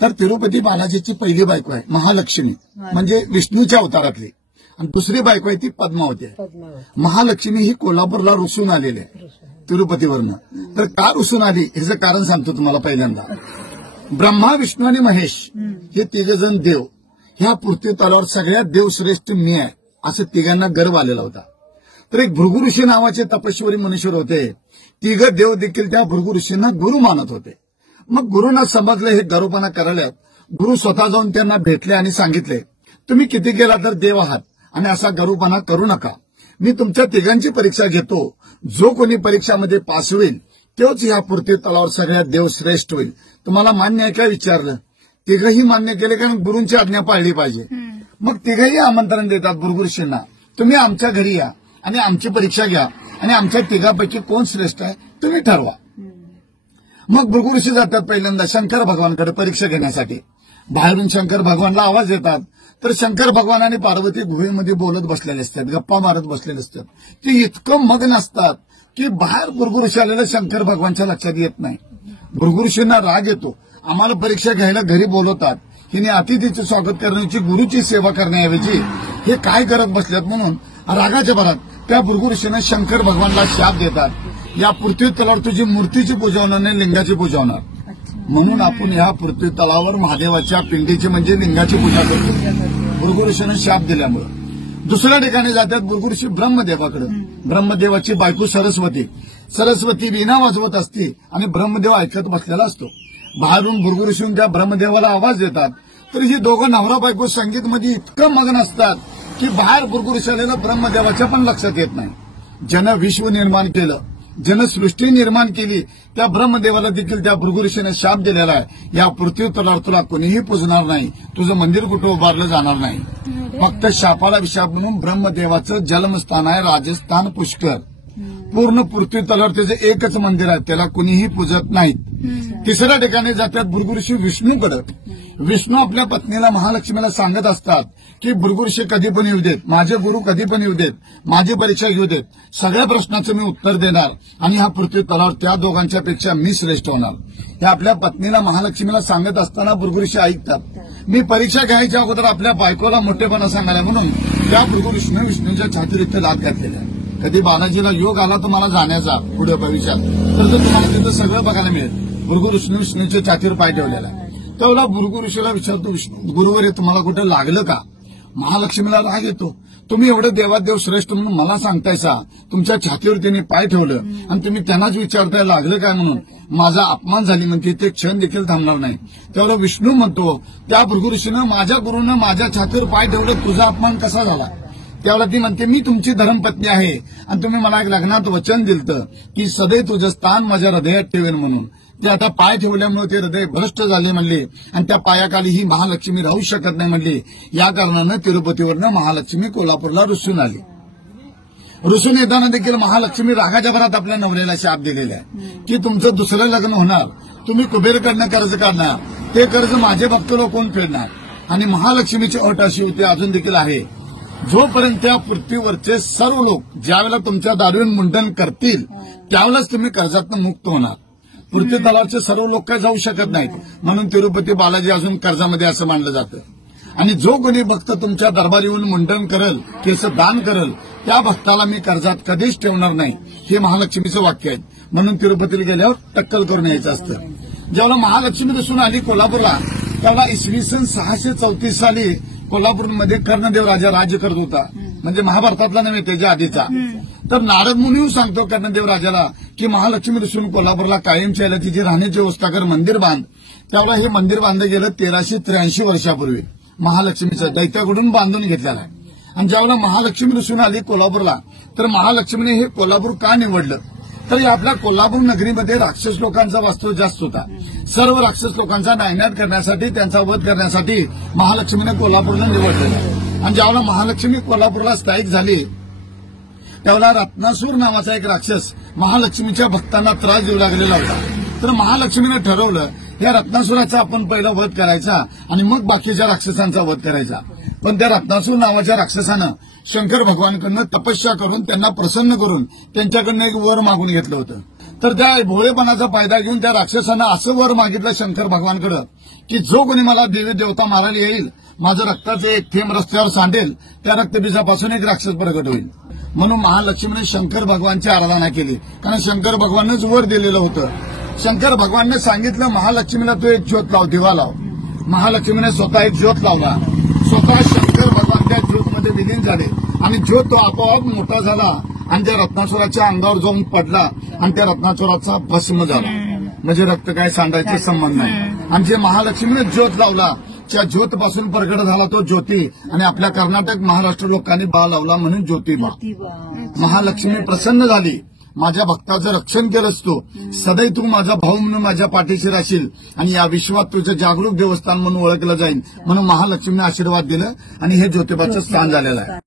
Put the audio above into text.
तर तिरुपती बालाजीची पहिली बायको आहे महालक्ष्मी, म्हणजे विष्णूच्या अवतारातली, आणि दुसरी बायको आहे ती पद्मावती आहे. महालक्ष्मी ही कोल्हापूरला रुसून आलेली आहे तिरुपतीवरनं. तर का रुसून आली ह्याचं कारण सांगतो तुम्हाला. पहिल्यांदा ब्रह्मा, विष्णू आणि महेश हे तिघजण देव, ह्या पृथ्वी तलावर सगळ्यात देवश्रेष्ठ मी आहे असं तिघांना गर्व आलेला होता. तर एक भृगु ऋषी नावाचे तपस्वी मनुष्य होते. तिघ देव देखील त्या भृगु ऋषींना गुरु मानत होते. मग गुरुंना समजले हे गर्वपणा करायला. गुरु स्वतः जाऊन त्यांना भेटले आणि सांगितले, तुम्ही किती गेला तर देव आहात आणि असा गर्वपणा करू नका. मी तुमच्या तिघांची परीक्षा घेतो. जो कोणी परीक्षामध्ये पास होईल तोच या पृथ्वी तलावर सगळ्यात देव श्रेष्ठ होईल. तुम्हाला मान्य आहे काय विचारलं. तिघही मान्य केले, कारण गुरूंची आज्ञा पाळली पाहिजे. मग तिघही आमंत्रण देतात भृगु ऋषींना, तुम्ही आमच्या घरी या आणि आमची परीक्षा घ्या आणि आमच्या तिघापैकी कोण श्रेष्ठ आहे तुम्ही ठरवा. मग भृगु ऋषी जातात पहिल्यांदा शंकर भगवानकडे परीक्षा घेण्यासाठी. बाहेरून शंकर भगवानला आवाज येतात. तर शंकर भगवान आणि पार्वती गुहेमध्ये बोलत बसलेले असतात, गप्पा मारत बसलेले असतात. ते इतकं मग्न असतात की बाहेर भृगु ऋषी आलेलं शंकर भगवानच्या लक्षात येत नाही. भृगु ऋषींना राग येतो. आम्हाला परीक्षा घ्यायला घरी बोलवतात, हिने अतिथीचे स्वागत करण्याची, गुरुची सेवा करण्याऐवजी हे काय करत बसल्यात. म्हणून रागाच्या भरात त्या भृगु ऋषीने शंकर भगवानला शाप देतात, या पृथ्वी तलावर तुझी मूर्तीची पूजा होणार नाही, लिंगाची पूजा होणार. म्हणून आपण या पृथ्वी तलावर महादेवाच्या पिंडीची म्हणजे लिंगाची पूजा करतो भृगु ऋषीने शाप दिल्यामुळे. दुसऱ्या ठिकाणी जातात भृगु ऋषी ब्रह्मदेवाकडे. ब्रह्मदेवाची बायको सरस्वती वीणा वाजवत असते आणि ब्रह्मदेव ऐकत बसलेला असतो. बाहेरून भृगु ऋषी त्या ब्रह्मदेवाला आवाज देतात. तर ही दोघं नवरा बायको संगीतमध्ये इतकं मग्न असतात की बाहेर भृगु ऋषी आलेलं ब्रह्मदेवाच्या पण लक्षात येत नाही. जन विश्व निर्माण केलं, जनसृष्टी निर्माण केली, त्या ब्रह्मदेवाला देखील त्या भृगु ऋषीने शाप दिलेला आहे, या पृथ्वी तलावर तुला कोणीही पुजणार नाही, तुझं मंदिर कुठं उभारलं जाणार नाही. फक्त शापाला विशाप म्हणून ब्रह्मदेवाचं जन्मस्थान आहे राजस्थान पुष्कर. पूर्ण पृथ्वी तलावर त्याचं एकच मंदिर आहे, त्याला कुणीही पूजत नाहीत. तिसऱ्या ठिकाणी जातात भृगु ऋषी विष्णूकडे. विष्णू आपल्या पत्नीला महालक्ष्मीला सांगत असतात की भृगु ऋषी कधी पण येऊ देत, माझे गुरु कधी पण येऊ देत, माझी परीक्षा घेऊ देत, सगळ्या प्रश्नाचं मी उत्तर देणार आणि ह्या पृथ्वी तलावर त्या दोघांच्या पेक्षा मी श्रेष्ठ होणार. हे आपल्या पत्नीला महालक्ष्मीला सांगत असताना भृगु ऋषी ऐकतात. मी परीक्षा घ्यायच्या अगोदर आपल्या बायकोला मोठेपणा सांगायला म्हणून त्या भृगु ऋषीने विष्णूच्या छातीवर इथे लाथ घातलेल्या. कधी बालाजीला योग आला तुम्हाला जाण्याचा पुढे भविष्यात तर तुम्हाला तिथं सगळं बघायला मिळेल. भृगु विष्णूच्या छातीवर पाय ठेवलेला आहे. तेवढा भृगु ऋषीला विचारतो, गुरुवर हे तुम्हाला कुठे लागलं का. महालक्ष्मीला राग येतो. तुम्ही एवढं देवादेव श्रेष्ठ म्हणून मला सांगतायसा, तुमच्या छातीवर त्यांनी पाय ठेवलं आणि तुम्ही त्यांनाच विचारताय लागलं काय म्हणून. माझा अपमान झाली म्हणते, ते क्षण देखील थांबणार नाही. तेवढा विष्णू म्हणतो, त्या भृगु ऋषीनं माझ्या गुरुनं माझ्या छातीवर पाय ठेवलं, तुझा अपमान कसा झाला. त्यावेळेला ती म्हणते, मी तुमची धर्मपत्नी आहे आणि तुम्ही मला एक लग्नात वचन दिलं की सदैव तुझं स्थान माझ्या हृदयात ठेवेन म्हणून. ते आता पाय ठेवल्यामुळे ते हृदय भ्रष्ट झाले म्हणले आणि त्या पायाखाली ही महालक्ष्मी राहू शकत नाही म्हणली. या कारणानं तिरुपतीवरनं महालक्ष्मी कोल्हापूरला रुसून आली. रुसून येताना देखील महालक्ष्मी रागाच्या भरात आपल्या नवऱ्याला शाप दिलेला आहे की तुमचं दुसरं लग्न होणार, तुम्ही कुबेरकडनं कर्ज काढणार, ते कर्ज माझे भक्त लोक कोण फेडणार. आणि महालक्ष्मीची अट अशी होती, अजून देखील आहे, जोपर्यंत त्या पृथ्वीवरचे सर्व लोक ज्यावेळेला तुमच्या दारूवर मुंडन करतील त्यावेळेलाच तुम्ही कर्जातून मुक्त होणार. पृथ्वी तलावरचे सर्व लोक काय जाऊ शकत नाहीत. म्हणून तिरुपती बालाजी अजून कर्जामध्ये असं मानलं जातं. आणि जो कोणी भक्त तुमच्या दरबार येऊन मुंडन करेल, केस दान करेल, त्या भक्ताला मी कर्जात कधीच ठेवणार नाही, हे महालक्ष्मीचं वाक्य आहे. म्हणून तिरुपतीला गेल्यावर टक्कल करून यायचं असतं. जेव्हा महालक्ष्मी दिसून आली कोल्हापूरला, तेव्हा इसवी सन 634 साली कोल्हापूरमध्ये कर्णदेव राजा राज्य करत होता. म्हणजे महाभारतातला नव्हे, त्याच्या आधीचा. तर नारद मुनी सांगतो कर्णदेव राजाला की महालक्ष्मी दिसून कोल्हापूरला कायमची यायला तिची राहण्याची व्यवस्था कर, मंदिर बांध. त्यावेळेला हे मंदिर बांधलं गेलं 1383 वर्षापूर्वी. महालक्ष्मीचं दैत्याकडून बांधून घेतलेलं आहे. आणि ज्यावेळेला महालक्ष्मी दिसून आली कोल्हापूरला, तर महालक्ष्मीने हे कोल्हापूर का निवडलं, तर आपल्या कोल्हापूर नगरीमध्ये राक्षस लोकांचा वास्तव जास्त होता. सर्व राक्षस लोकांचा नायनाट करण्यासाठी, त्यांचा वध करण्यासाठी महालक्ष्मीने कोल्हापूरला निवडलं. आणि ज्यावेळेला महालक्ष्मी कोल्हापूरला स्थायिक झाली, त्यावेळेला रत्नासूर नावाचा एक राक्षस महालक्ष्मीच्या भक्तांना त्रास देऊ लागलेला होता. तर महालक्ष्मीने ठरवलं, या रत्नासुराचा आपण पहिला वध करायचा आणि मग बाकीच्या राक्षसांचा वध करायचा. पण त्या रत्नासूर नावाच्या राक्षसानं शंकर भगवानकडनं तपस्या करून त्यांना प्रसन्न करून त्यांच्याकडनं एक वर मागून घेतलं होतं. तर त्या भोळेपणाचा फायदा घेऊन त्या राक्षसानं असं वर मागितलं शंकर भगवानकडे की जो कोणी मला देवी देवता मारायला येईल, माझं रक्ताचं एक थेंब रस्त्यावर सांडेल, त्या रक्तबीजापासून एक राक्षस प्रगट होईल. म्हणून महालक्ष्मीने शंकर भगवानची आराधना केली. कारण शंकर भगवानच वर दिलेलं होतं. शंकर भगवानने सांगितलं महालक्ष्मीला तू एक ज्योत लाव, दिवा लाव. महालक्ष्मीने स्वतः एक ज्योत लावला. स्वतः शंकर भगवान त्या ज्योतमध्ये विलीन झाले आणि ज्योत तो आपोआप मोठा झाला आणि त्या रत्नासुराच्या अंगावर जाऊन पडला आणि त्या रत्नासुराचा भस्म झाला. म्हणजे रक्त काय सांडायचे संबंध नाही. आणि जे महालक्ष्मीने ज्योत लावला त्या ज्योतपासून प्रगट झाला तो ज्योती. आणि आपल्या कर्नाटक महाराष्ट्र लोकांनी बा लावला म्हणून ज्योतिबा. महालक्ष्मी प्रसन्न झाली. माझ्या भक्ताचं रक्षण केलंस तू, सदैव तू माझा भाऊ म्हणून माझ्या पाठीशी राहशील आणि या विश्वात तुझं जागरूक देवस्थान म्हणून ओळखलं जाईल. म्हणून महालक्ष्मीने आशीर्वाद दिलं आणि हे ज्योतिबाचं स्थान झालेलं आहे.